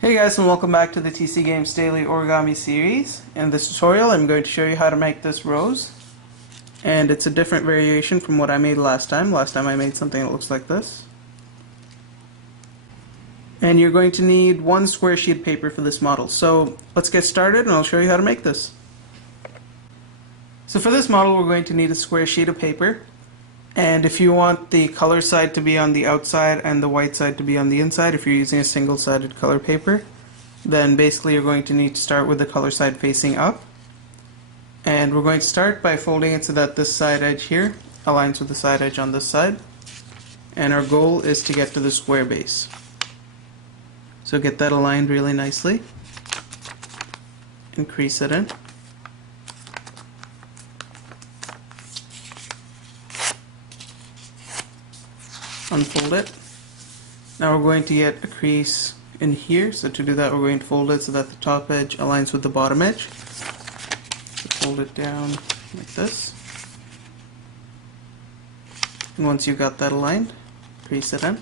Hey guys, and welcome back to the TC Games Daily Origami series. In this tutorial I'm going to show you how to make this rose, and it's a different variation from what I made last time. Last time I made something that looks like this. And you're going to need one square sheet of paper for this model. So let's get started and I'll show you how to make this. So for this model we're going to need a square sheet of paper, and if you want the color side to be on the outside and the white side to be on the inside, if you're using a single-sided color paper, then basically you're going to need to start with the color side facing up. And we're going to start by folding it so that this side edge here aligns with the side edge on this side. And our goal is to get to the square base. So get that aligned really nicely and crease it in. Unfold it. Now we're going to get a crease in here, so to do that we're going to fold it so that the top edge aligns with the bottom edge. So fold it down like this. And once you've got that aligned, crease it in.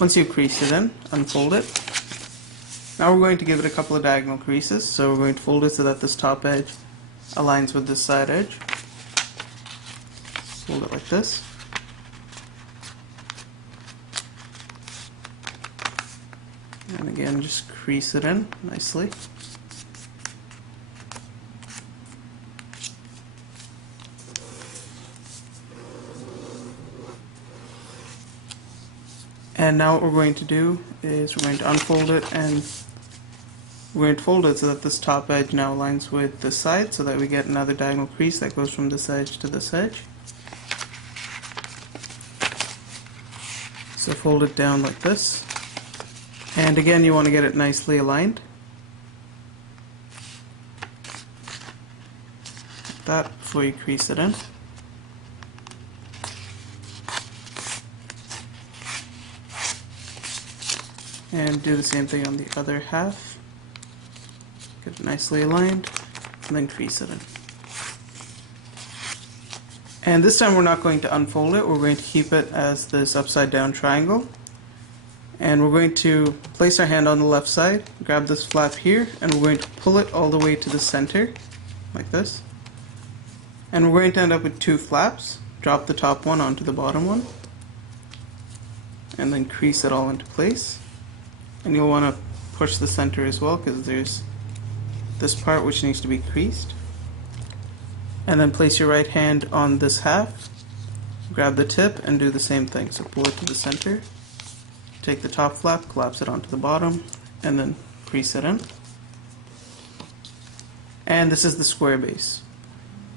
Once you've creased it in, unfold it. Now we're going to give it a couple of diagonal creases, so we're going to fold it so that this top edge aligns with this side edge. Fold it like this. And again, just crease it in nicely. And now what we're going to do is we're going to unfold it, and we're going to fold it so that this top edge now aligns with this side, so that we get another diagonal crease that goes from this edge to this edge. So fold it down like this. And again, you want to get it nicely aligned. Like that before you crease it in. And do the same thing on the other half. Get it nicely aligned, and then crease it in. And this time we're not going to unfold it, we're going to keep it as this upside down triangle. And we're going to place our hand on the left side, grab this flap here, and we're going to pull it all the way to the center, like this. And we're going to end up with two flaps. Drop the top one onto the bottom one, and then crease it all into place. And you'll want to push the center as well, because there's this part which needs to be creased. And then place your right hand on this half, grab the tip, and do the same thing. So pull it to the center, take the top flap, collapse it onto the bottom, and then crease it in. And this is the square base.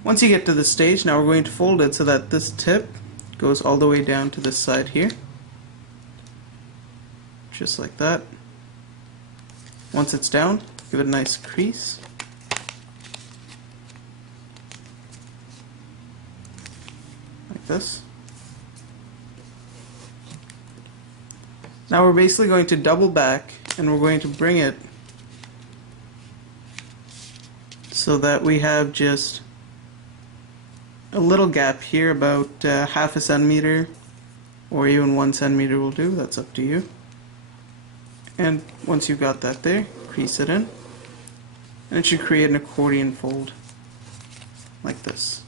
Once you get to this stage, now we're going to fold it so that this tip goes all the way down to this side here. Just like that. Once it's down, give it a nice crease. Like this. Now we're basically going to double back, and we're going to bring it so that we have just a little gap here, about half a centimeter, or even 1 centimeter will do, that's up to you. And once you've got that there, crease it in, and it should create an accordion fold like this.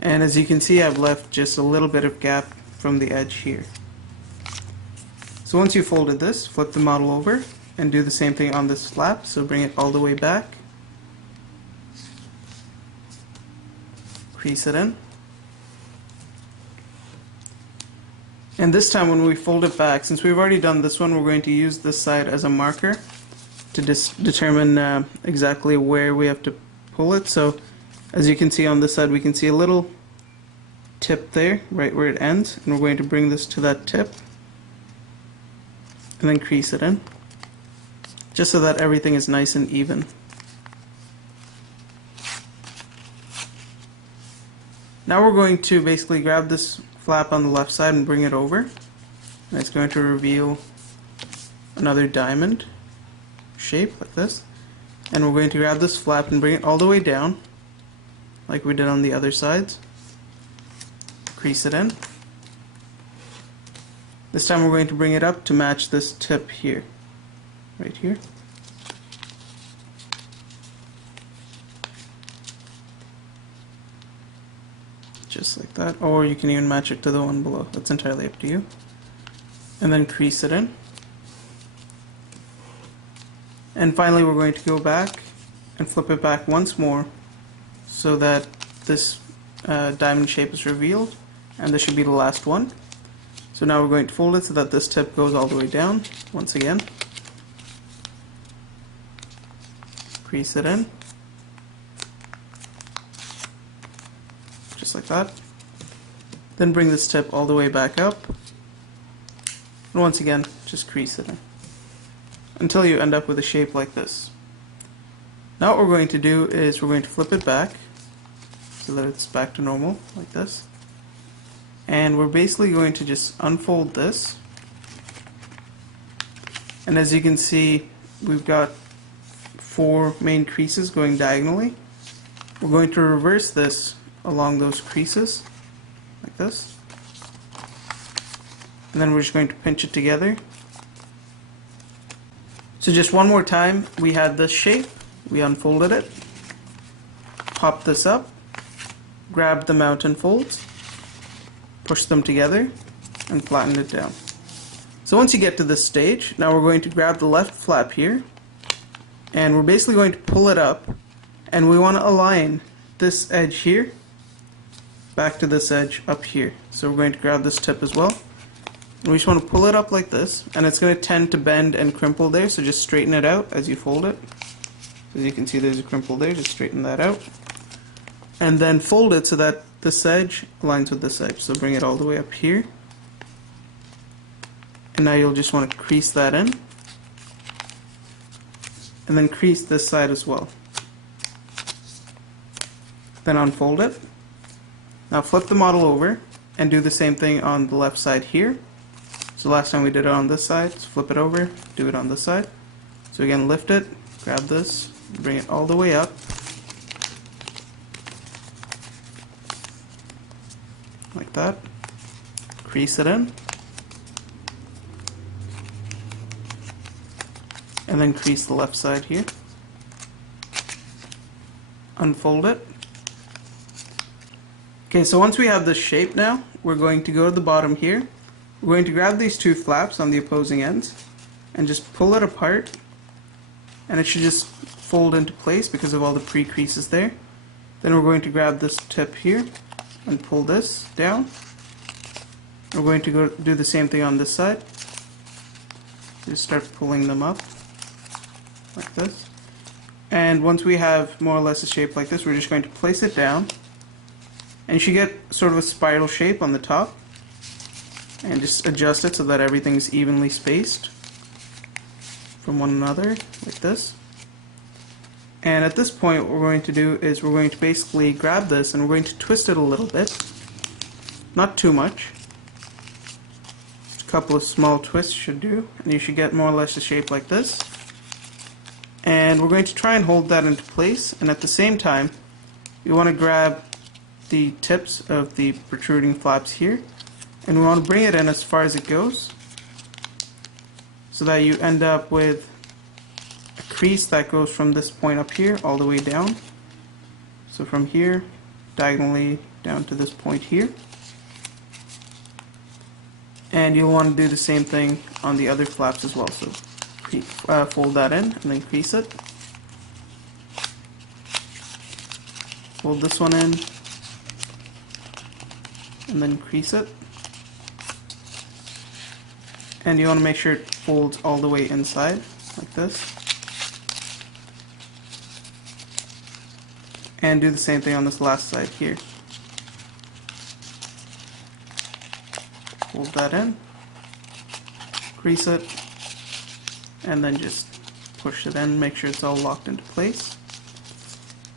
And as you can see, I've left just a little bit of gap from the edge here. So once you've folded this, flip the model over and do the same thing on this flap, so bring it all the way back, crease it in. And this time when we fold it back, since we've already done this one, we're going to use this side as a marker to determine exactly where we have to pull it. So as you can see on this side, we can see a little tip there, right where it ends, and we're going to bring this to that tip and then crease it in, just so that everything is nice and even. Now we're going to basically grab this flap on the left side and bring it over, and it's going to reveal another diamond shape like this. And we're going to grab this flap and bring it all the way down like we did on the other sides, crease it in. This time we're going to bring it up to match this tip here, right here. Just like that, or you can even match it to the one below. That's entirely up to you. And then crease it in. And finally we're going to go back and flip it back once more so that this diamond shape is revealed, and this should be the last one. So now we're going to fold it so that this tip goes all the way down once again. Crease it in. Just like that. Then bring this tip all the way back up. And once again, just crease it in. Until you end up with a shape like this. Now what we're going to do is we're going to flip it back so that it's back to normal, like this. And we're basically going to just unfold this. And as you can see, we've got 4 main creases going diagonally. We're going to reverse this along those creases, like this. And then we're just going to pinch it together. So just one more time, we had this shape, we unfolded it, popped this up, grabbed the mountain folds, push them together, and flatten it down. So once you get to this stage, now we're going to grab the left flap here, and we're basically going to pull it up, and we want to align this edge here back to this edge up here. So we're going to grab this tip as well, and we just want to pull it up like this, and it's going to tend to bend and crimple there, so just straighten it out as you fold it. As you can see, there's a crimple there, just straighten that out. And then fold it so that this edge aligns with this edge. So bring it all the way up here. And now you'll just want to crease that in. And then crease this side as well. Then unfold it. Now flip the model over and do the same thing on the left side here. So last time we did it on this side, so flip it over, do it on this side. So again, lift it, grab this, bring it all the way up. Like that. Crease it in. And then crease the left side here. Unfold it. Okay, so once we have this shape now, we're going to go to the bottom here. We're going to grab these 2 flaps on the opposing ends and just pull it apart, and it should just fold into place because of all the pre-creases there. Then we're going to grab this tip here and pull this down. We're going to go do the same thing on this side. Just start pulling them up like this. And once we have more or less a shape like this, we're just going to place it down. And you should get sort of a spiral shape on the top. And just adjust it so that everything's evenly spaced from one another, like this. And at this point, what we're going to do is we're going to basically grab this and we're going to twist it a little bit. Not too much. Just a couple of small twists should do, and you should get more or less a shape like this. And we're going to try and hold that into place, and at the same time, you want to grab the tips of the protruding flaps here, and we want to bring it in as far as it goes, so that you end up with a crease that goes from this point up here all the way down. So from here, diagonally down to this point here. And you'll want to do the same thing on the other flaps as well. So fold that in and then crease it. Fold this one in and then crease it. And you want to make sure it folds all the way inside, like this. And do the same thing on this last side here. Fold that in, crease it, and then just push it in, make sure it's all locked into place.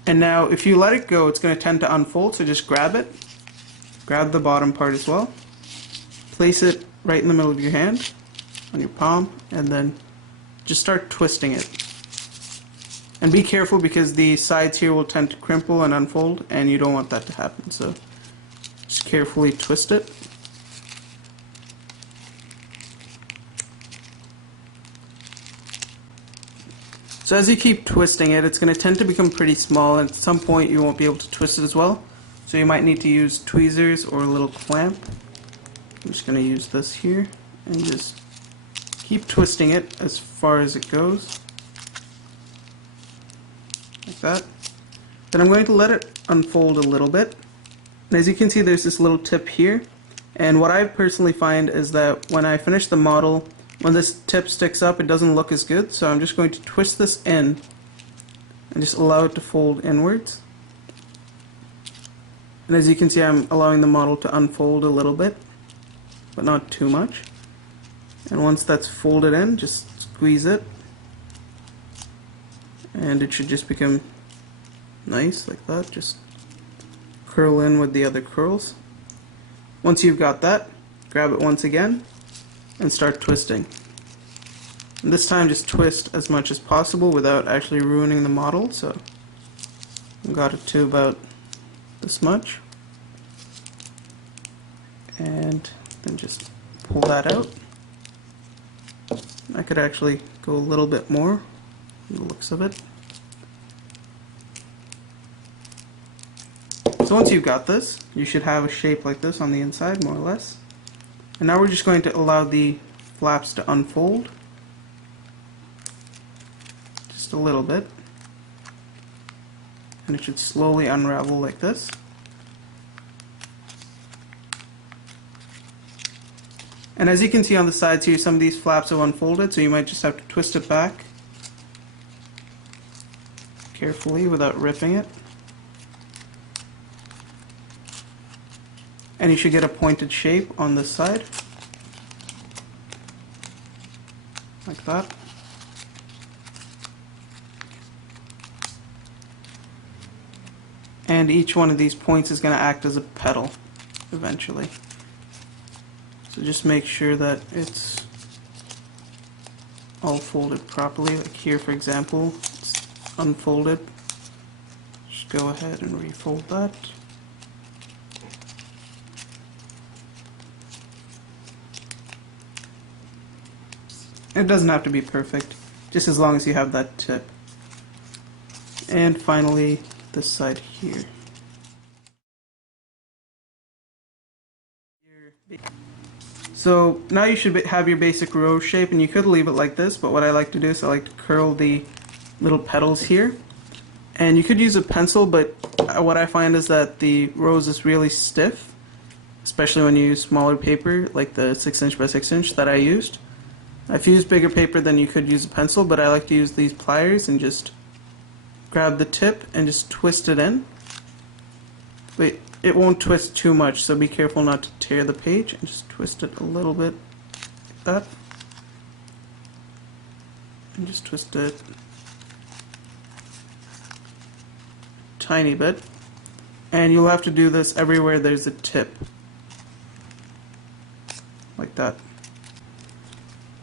And now if you let it go, it's going to tend to unfold, so just grab it. Grab the bottom part as well. Place it right in the middle of your hand, on your palm, and then just start twisting it. And be careful because the sides here will tend to crimple and unfold, and you don't want that to happen. So Just carefully twist it. So as you keep twisting it, it's going to tend to become pretty small, and at some point you won't be able to twist it as well. So you might need to use tweezers or a little clamp. I'm just going to use this here and just keep twisting it as far as it goes. Like that. Then I'm going to let it unfold a little bit. And as you can see, there's this little tip here. And what I personally find is that when I finish the model, when this tip sticks up, it doesn't look as good, so I'm just going to twist this in and just allow it to fold inwards. And as you can see, I'm allowing the model to unfold a little bit, but not too much. And once that's folded in, just squeeze it, and it should just become nice like that. Just curl in with the other curls. Once you've got that, grab it once again and start twisting. And this time just twist as much as possible without actually ruining the model. So I got it to about this much, and then just pull that out. I could actually go a little bit more from the looks of it. So once you've got this, you should have a shape like this on the inside, more or less. And now we're just going to allow the flaps to unfold just a little bit, and it should slowly unravel like this. And as you can see on the sides here, some of these flaps have unfolded, so you might just have to twist it back carefully without ripping it. And you should get a pointed shape on this side, like that. And each one of these points is going to act as a petal eventually. So just make sure that it's all folded properly. Like here, for example, it's unfolded. Just go ahead and refold that. It doesn't have to be perfect, just as long as you have that tip. And finally, this side here. So now you should have your basic rose shape, and you could leave it like this, but what I like to do is I like to curl the little petals here. And you could use a pencil, but what I find is that the rose is really stiff, especially when you use smaller paper like the 6" by 6" that I used. If you use bigger paper, then you could use a pencil, but I like to use these pliers and just grab the tip and just twist it in. But it won't twist too much, so be careful not to tear the page, and just twist it a little bit like that. And just twist it a tiny bit. And you'll have to do this everywhere there's a tip, like that.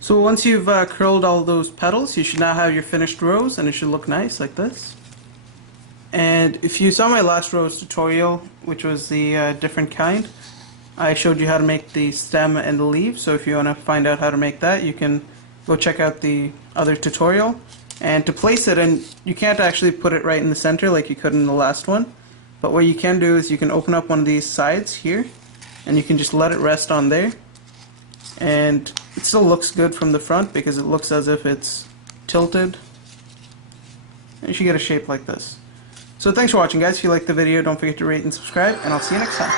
So once you've curled all those petals, you should now have your finished rose, and it should look nice like this. And if you saw my last rose tutorial, which was the different kind, I showed you how to make the stem and the leaf. So if you want to find out how to make that, you can go check out the other tutorial. And to place it, and you can't actually put it right in the center like you could in the last one, but what you can do is you can open up one of these sides here, and you can just let it rest on there. And it still looks good from the front because it looks as if it's tilted. And you should get a shape like this. So thanks for watching, guys. If you liked the video, don't forget to rate and subscribe, and I'll see you next time.